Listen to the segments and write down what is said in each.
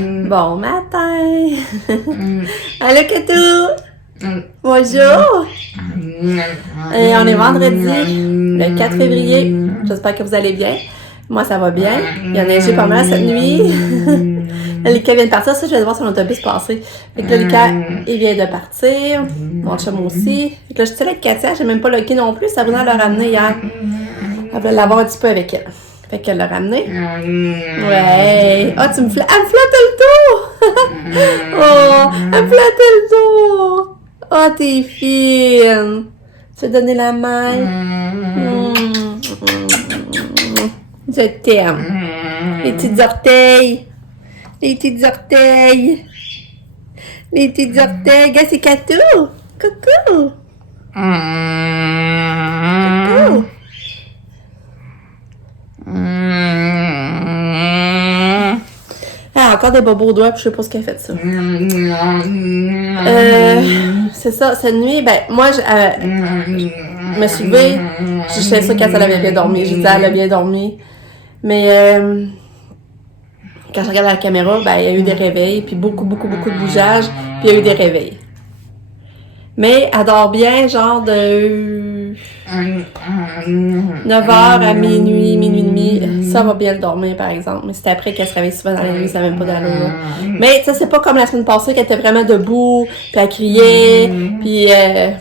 Bon matin! Allô, Katou! Bonjour! Et on est vendredi, le 4 février. J'espère que vous allez bien. Moi, ça va bien. Il y a neigé pas mal cette nuit. Lucas vient de partir. Ça, je vais voir son autobus passer. Fait que là, Lucas, il vient de partir. Mon chum aussi. Fait que là, je suis là avec Katia. J'ai même pas loqué non plus. Sabrina l'a ramené hier. Elle voulait l'avoir un petit peu avec elle. Fait qu'elle l'a ramené. Ouais. Oh, elle me flattait le dos! Oh, elle me flattait le dos! Oh, t'es fine! Tu veux donner la main? Je t'aime. Les petits orteils. Les petits orteils. Les petits orteils. Regarde, c'est Katou. Coucou. Coucou. Ah, encore des bobos aux doigts, puis je sais pas ce qu'elle a fait ça. C'est ça, cette nuit, ben, moi, je me suis levée, je savais ça quand elle avait bien dormi. J'ai dit, elle a bien dormi. Mais, quand je regarde la caméra, ben, il y a eu des réveils, puis beaucoup de bougeage, puis il y a eu des réveils. Mais, elle dort bien, genre de 9h à minuit et demi. Ça va bien le dormir, par exemple. Mais c'était après qu'elle se réveille souvent dans la nuit, ça n'a même pas d'allure. Mais, ça, c'est pas comme la semaine passée qu'elle était vraiment debout, puis elle criait, puis elle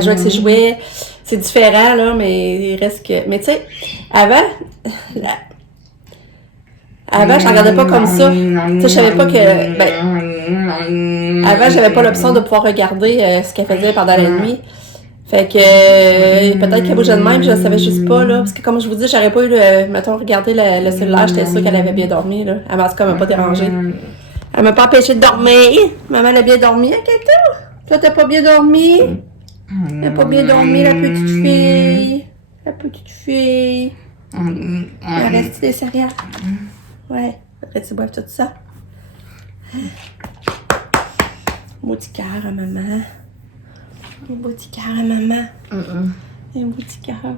jouait avec ses jouets. C'est différent, là, mais il reste que... Mais tu sais, avant, je regardais pas comme ça. Tu sais, je savais pas que... Ben, avant, j'avais pas l'option de pouvoir regarder ce qu'elle faisait pendant la nuit. Fait que peut-être qu'elle bougeait de même, je le savais juste pas, là. Parce que comme je vous dis, j'aurais pas eu mettons, regarder le cellulaire, j'étais sûre qu'elle avait bien dormi, là. Elle m'a pas dérangée. Elle m'a pas empêché de dormir. Maman, elle a bien dormi, hein, Katou? Toi, t'as pas bien dormi? T'as pas bien dormi, la petite fille? La petite fille? Elle reste des céréales? Ouais. Faudrait-tu boire tout ça? Beau petit cœur à maman. Un beau petit cœur à maman. Un beau petit cœur.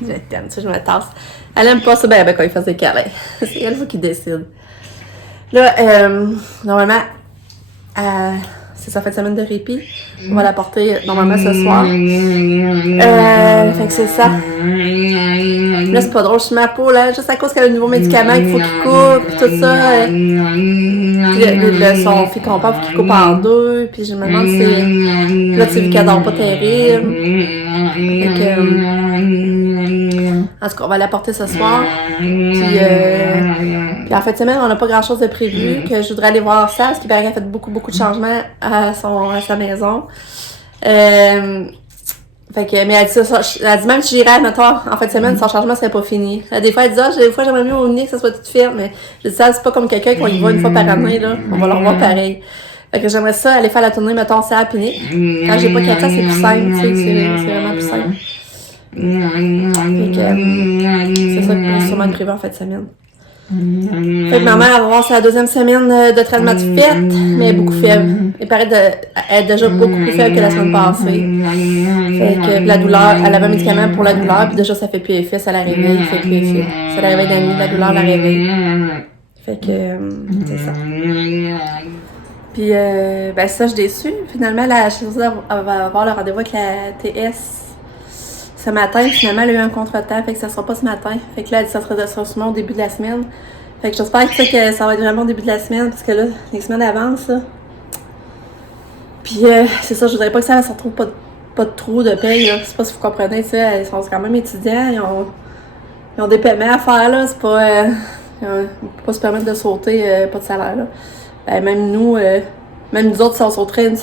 Je t'aime, ça, je me tasse. Elle aime pas ça, ben quand il fait des câlins. C'est elle qui décide. Là, normalement, c'est sa fin de semaine de répit. On va la porter normalement ce soir. Fait que c'est ça. Là, c'est pas drôle, je suis ma peau, là, juste à cause qu'elle a un nouveau médicament qu'il faut qu'il coupe, pis tout ça. Puis son fille qu'on parle, faut qu'il coupe en deux. Puis je me demande si... Là, tu sais, vu qu'elle dort pas terrible. Fait que... En tout cas, on va la porter ce soir. Puis en fin de semaine, on n'a pas grand-chose de prévu. Que je voudrais aller voir ça, parce qu'il paraît qu'elle a fait beaucoup de changements à sa maison. Fait que, mais elle dit ça, elle dit même si j'irais, mettons, en fin de semaine, son changement serait pas fini. Des fois, elle dit, des fois, j'aimerais mieux au nez que ça soit tout fait, mais je dis ça, c'est pas comme quelqu'un qu'on y voit une fois par année, là. On va le revoir pareil. Fait que j'aimerais ça, aller faire la tournée, mettons, c'est à Pinique. Quand j'ai pas Katia, c'est plus simple, tu sais, c'est vraiment plus simple. Fait que, c'est ça que j'ai sûrement prévu en fin de semaine. Fait que ma mère va voir sa deuxième semaine de traitement de fête, mais elle est beaucoup faible. Elle paraît être déjà beaucoup plus faible que la semaine passée. Fait que la douleur, elle avait un médicament pour la douleur, puis déjà ça fait plus effet, ça la réveille, fait plus effet. Ça la réveille la nuit, la douleur la réveille. Fait que c'est ça. Puis ben ça, je suis déçue. Finalement, elle va avoir le rendez-vous avec la TS ce matin. Finalement, elle a eu un contretemps, fait que ça sera pas ce matin. Fait que là, elle dit que ça sera sûrement au début de la semaine. Fait que j'espère que ça va être vraiment au début de la semaine, parce que là, les semaines avancent, là. Puis c'est ça, je voudrais pas que ça se retrouve pas de trou de paye, là. Je sais pas si vous comprenez, tu sais, ils sont quand même étudiants, ils ont des paiements à faire, là. C'est pas... ils peuvent pas se permettre de sauter pas de salaire, là. Ben, même nous autres, si on sauterait 2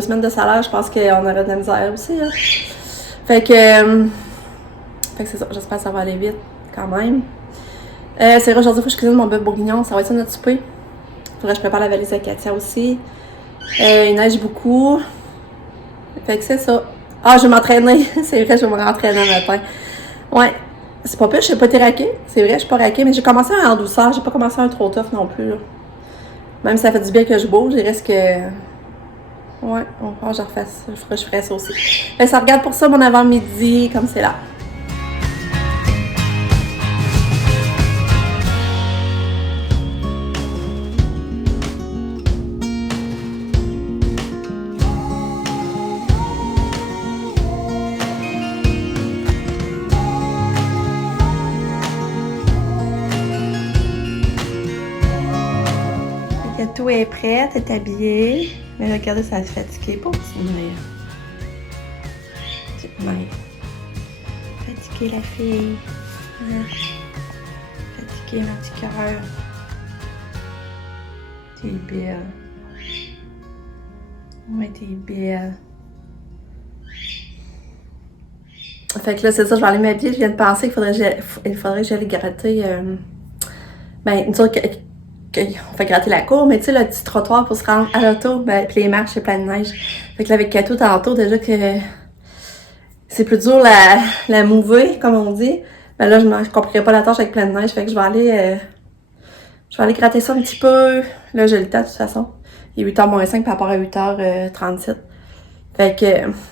semaines de salaire, je pense qu'on aurait de la misère aussi, là. Fait que c'est ça, j'espère que ça va aller vite quand même. C'est vrai, aujourd'hui, il faut que je cuisine mon bœuf bourguignon, ça va être ça notre souper. Faudrait que je prépare la valise à Katia aussi. Il neige beaucoup. Fait que c'est ça. Ah, je vais m'entraîner. C'est vrai, je vais me rentraîner le matin. Ouais, c'est pas pire, je n'ai pas été raquée. C'est vrai, je suis pas raquée, mais j'ai commencé en douceur, j'ai pas commencé un trop tough non plus, là. Même si ça fait du bien que je bouge, il reste que... Ouais, je ferai ça aussi. Ça regarde pour ça mon avant-midi, comme c'est là. Catou est prête, elle est habillée. Mais regardez, ça va se fatiguer pour dîner. Petite main. Fatiguée la fille. Fatiguée mon petit cœur. T'es belle. Ouais, t'es belle. Fait que là, c'est ça, je vais aller m'habiller. Je viens de penser qu'il faudrait que j'aille gratter. Une sorte qu'on fait gratter la cour, mais tu sais, le petit trottoir pour se rendre à l'auto, puis les marches, c'est plein de neige. Fait que là, avec Catou tantôt, déjà que c'est plus dur la mouver, comme on dit. Ben là, je ne compliquerai pas la tâche avec plein de neige. Fait que je vais aller gratter ça un petit peu. Là, j'ai le temps, de toute façon. Il est 8h moins 5 par rapport à 8h37. Fait que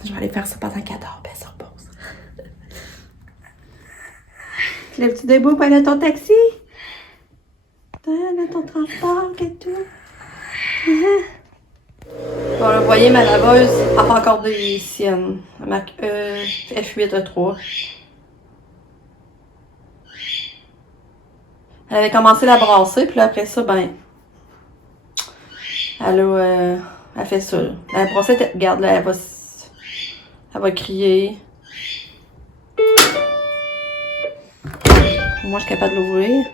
je vais aller faire ça pendant 4 heures, ben ça repose. Le petit debout pour aller à ton taxi. Là, ton transport, Catou. Bon, là, vous voyez, ma laveuse a pas encore des siennes. Elle marque F8E3. Elle avait commencé à la brasser, puis là, après ça, elle fait ça. Là. La brossette, regarde, là, elle va crier. Moi, je suis capable de l'ouvrir.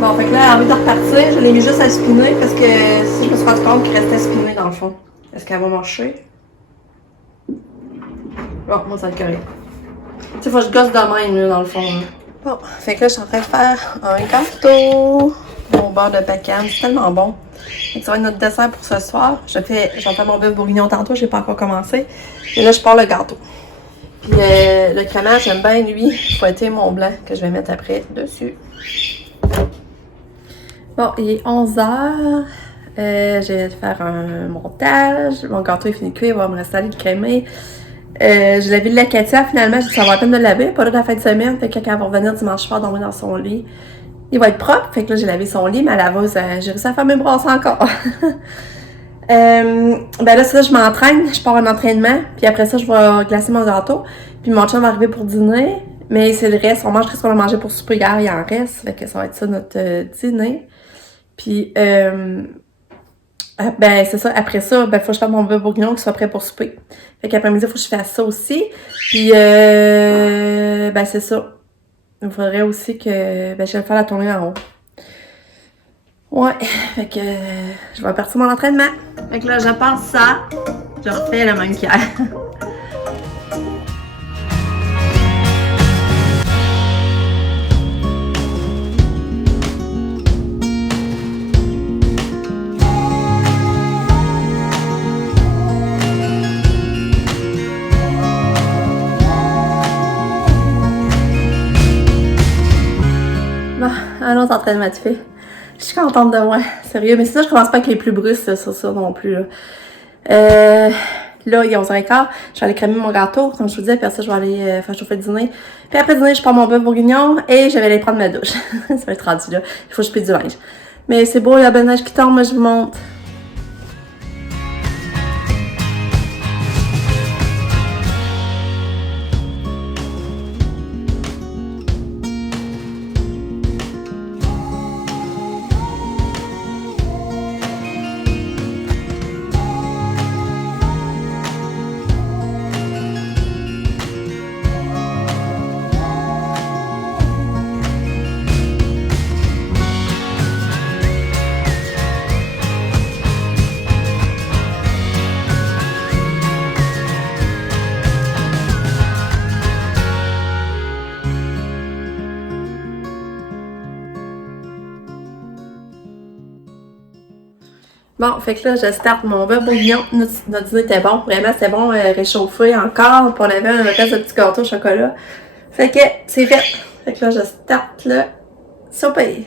Bon, fait que là, elle a envie de repartir. Je l'ai mis juste à spinner parce que si je me suis rendu compte qu'il restait spiné dans le fond. Est-ce qu'elle va marcher? Bon, moi, ça va être correct. Tu sais, faut que je gosse de même, là, dans le fond. Là. Bon, fait que là, je suis en train de faire un gâteau au beurre de pecan. C'est tellement bon. Fait que ça va être notre dessert pour ce soir. Je vais faire mon bœuf bourguignon tantôt, j'ai pas encore commencé. Et là, je pars le gâteau. Puis le crémage, j'aime bien, lui, fouetter mon blanc que je vais mettre après dessus. Bon, il est 11h. Je vais faire un montage. Mon gâteau est fini de cuire, il va me rester à le crémer. J'ai lavé le lait Katia, finalement, ça va à peine de le laver, pas là de la fin de semaine. Fait que quand elle va revenir dimanche soir, dormir dans son lit, il va être propre. Fait que là, j'ai lavé son lit, mais la laveuse, j'ai réussi à faire mes brosses encore. Ben là, c'est ça, je m'entraîne, je pars en entraînement, puis après ça, je vais glacer mon gâteau. Puis mon chum va arriver pour dîner, mais c'est le reste, on mange ce qu'on a mangé pour souper hier, il en reste. Fait que ça va être ça notre dîner. Puis, c'est ça. Après ça, faut que je fasse mon bœuf bourguignon qui soit prêt pour souper. Fait qu'après-midi, il faut que je fasse ça aussi. Puis, c'est ça. Il faudrait aussi que, je vais faire la tournée en haut. Ouais. Fait que, je vais partir mon entraînement. Fait que là, je pense ça. Je refais le même qu'hier. Bon, un autre entraînement de fait. Je suis contente de moi, sérieux. Mais sinon, je commence pas avec les plus brusques sur ça non plus. Là, il est 11h15. Je vais aller crémer mon gâteau, comme je vous disais. Puis après ça, je vais aller faire chauffer le dîner. Puis après le dîner, je prends mon bœuf bourguignon et je vais aller prendre ma douche. Ça va être rendu là. Il faut que je plie du linge. Mais c'est beau, il y a la belle neige qui tombe. Moi, je vous montre. Bon, fait que là, je starte mon bœuf bourguignon. Notre dîner était bon. Vraiment, c'était bon, réchauffé encore. Puis on avait un reste de petit gâteau au chocolat. Fait que c'est fait. Fait que là, je starte le souper.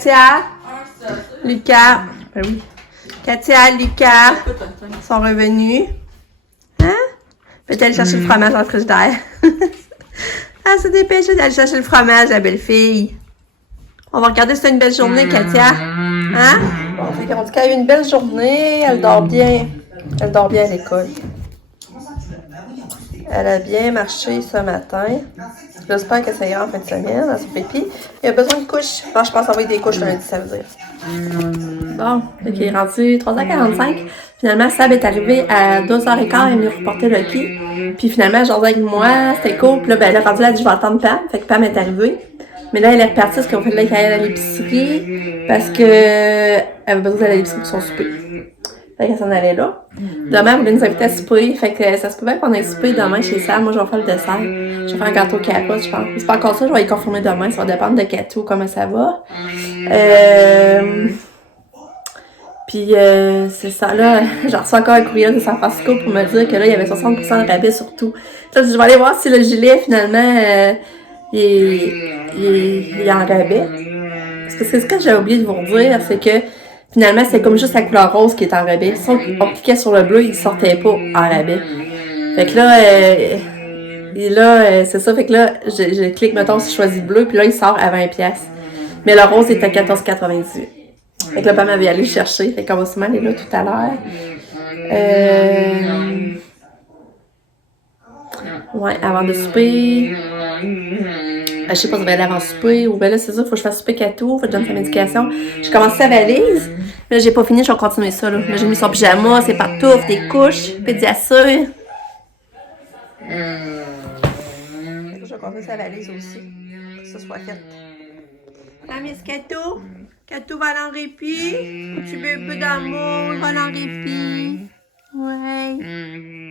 Katia, Lucas, ben oui. Katia, Lucas sont revenus. Hein? Peut-être aller chercher le fromage dans le frigidaire. Elle s'est dépêchée d'aller chercher le fromage, la belle fille. On va regarder si c'est une belle journée, Katia. Hein? Bon, fait qu'on dit qu'elle a eu une belle journée. Elle dort bien. Elle dort bien à l'école. Elle a bien marché ce matin. J'espère que ça ira en fin de semaine, dans son pipi. Il a besoin de couches. Bon, je pense envoyer des couches lundi, ça veut dire. Bon, fait qu'il est rendu 3h45. Finalement, Sab est arrivé à 2h15, elle est venue reporter Lucky. Puis finalement, j'en avec moi, c'était cool. Puis là, ben, elle a rendu là, elle a dit, je vais attendre Pam. Fait que Pam est arrivée. Mais là, elle est repartie parce qu'on fait là qu'elle aille à l'épicerie. Parce que elle avait besoin d'aller à l'épicerie pour son souper. Fait qu'elle s'en allait là. Demain, elle voulait nous inviter à souper. Fait que ça se peut bien qu'on ait souper demain chez Sam. Moi, je vais faire le dessert. Je vais faire un gâteau capote, je pense. C'est pas encore ça, je vais y confirmer demain. Ça va dépendre de Katou, comment ça va. Puis, c'est ça, là. J'ai reçu encore un courriel de San Francisco pour me dire que là, il y avait 60% de rabais sur tout. Là, je vais aller voir si le gilet, finalement, il est en rabais. Parce que c'est ce que j'ai oublié de vous dire, c'est que finalement, c'est comme juste la couleur rose qui est en rabais. Si on cliquait sur le bleu, il sortait pas en rabais. Fait que là, c'est ça. Fait que là, je clique, mettons, si je choisis bleu, puis là, il sort à 20$. Mais le rose est à 14,98$. Fait que là, Pam m'avait allé le chercher. Fait qu'on va sûrement aller là tout à l'heure. Ouais, avant de souper. Je sais pas si je vais aller avant souper ou ben là, c'est ça, faut que je fasse souper Katou, faut que je donne sa médication. J'ai commencé sa valise, mais là, j'ai pas fini, je vais continuer ça, là. Là, j'ai mis son pyjama, ses pantoufles, des couches, pédiassure. Je vais continuer sa valise aussi, que ça soit fait. La Miss Katou? Katou va aller en répit? Tu veux un peu d'amour, il va aller en répit. Ouais.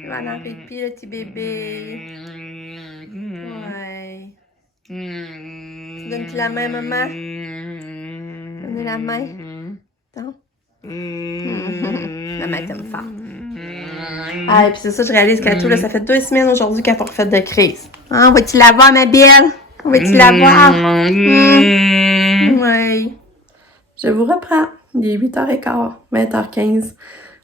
Il va aller en répit, le petit bébé. Ouais. Tu donnes-tu la main, maman? Donne la main. Attends. La main t'aime fort. Ah, et puis c'est ça, je réalise qu'à tout, là, ça fait 2 semaines aujourd'hui qu'elle a pas refait de crise. Ah, vas-tu la voir, ma belle? Vas-tu la voir? Oui. Je vous reprends. Il est 8h15, 20h15.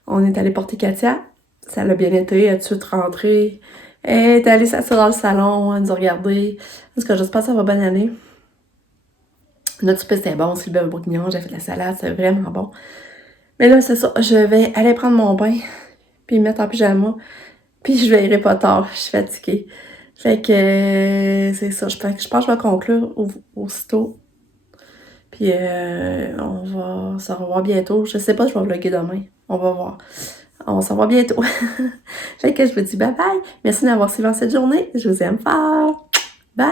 On est allé porter Katia. Ça l'a bien été, elle a tout de suite rentré. Elle est allée s'asseoir dans le salon, elle nous a regardé. Parce que j'espère que ça va bien aller. Notre souper c'était bon, c'est le bœuf bourguignon, j'ai fait de la salade, c'est vraiment bon. Mais là, c'est ça, je vais aller prendre mon bain, puis me mettre en pyjama, puis je veillerai pas tard, je suis fatiguée. Fait que c'est ça, je pense que je vais conclure aussitôt. Puis on va se revoir bientôt. Je sais pas, je vais vlogger demain. On va voir. On va se revoir bientôt. Fait que je vous dis bye bye. Merci d'avoir suivi cette journée. Je vous aime fort. Bye!